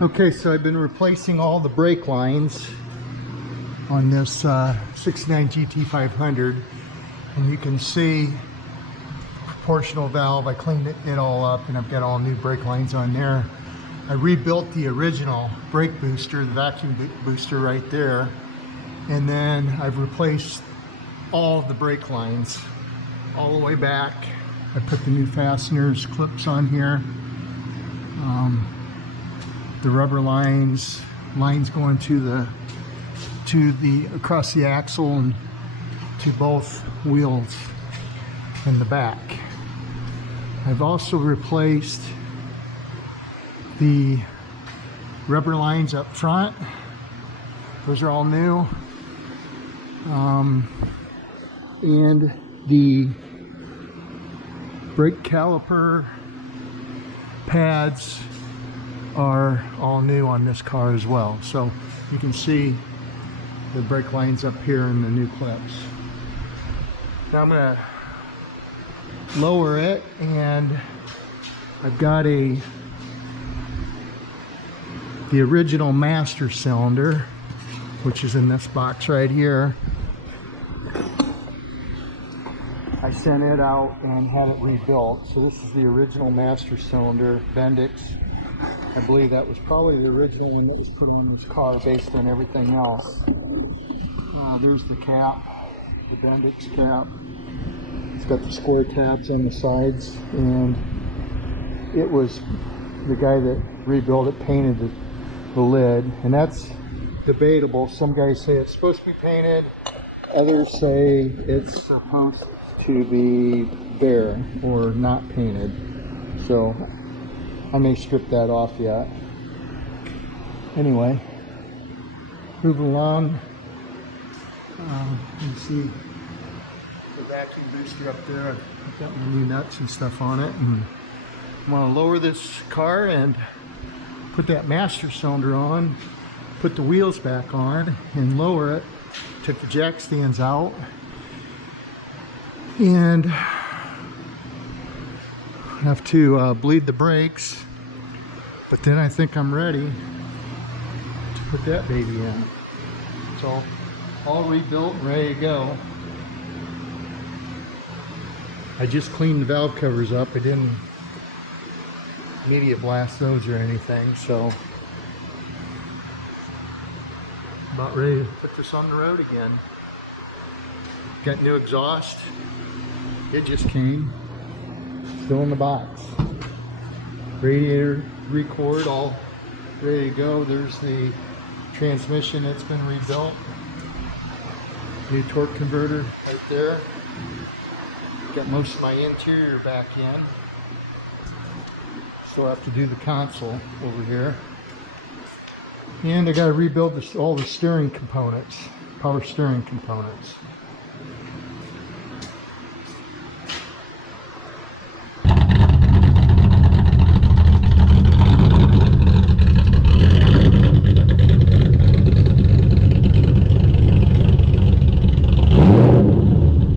Okay, so I've been replacing all the brake lines on this 69 GT500, and you can see proportional valve. I cleaned it all up, and I've got all new brake lines on there. I rebuilt the original brake booster, the vacuum booster right there, and then I've replaced all of the brake lines all the way back. I put the new fasteners, clips on here, the rubber lines going to the across the axle and to both wheels in the back. I've also replaced the rubber lines up front. Those are all new. And the brake caliper pads are all new on this car as well. So you can see the brake lines up here in the new clips. Now I'm going to lower it, and I've got the original master cylinder, which is in this box right here. I sent it out and had it rebuilt. So this is the original master cylinder, Bendix. I believe that was probably the original one that was put on this car based on everything else. There's the cap, the Bendix cap. It's got the square tabs on the sides, and it was the guy that rebuilt it painted the lid, and that's debatable. Some guys say it's supposed to be painted, others say it's supposed to be bare or not painted. So I may strip that off yet. Anyway, moving along. You can see the vacuum booster up there. I've got my new nuts and stuff on it, and I want to lower this car and put that master cylinder on, put the wheels back on, and lower it. Took the jack stands out, and have to bleed the brakes, but then I think I'm ready to put that baby in. So all rebuilt and ready to go. I just cleaned the valve covers up. I didn't media blast those or anything, so about ready to put this on the road again. Got new exhaust. It just came. Still in the box. Radiator record, all ready to go. There's the transmission that's been rebuilt. New torque converter right there. Got most of my interior back in. Still have to do the console over here. And I got to rebuild all the steering components, power steering components.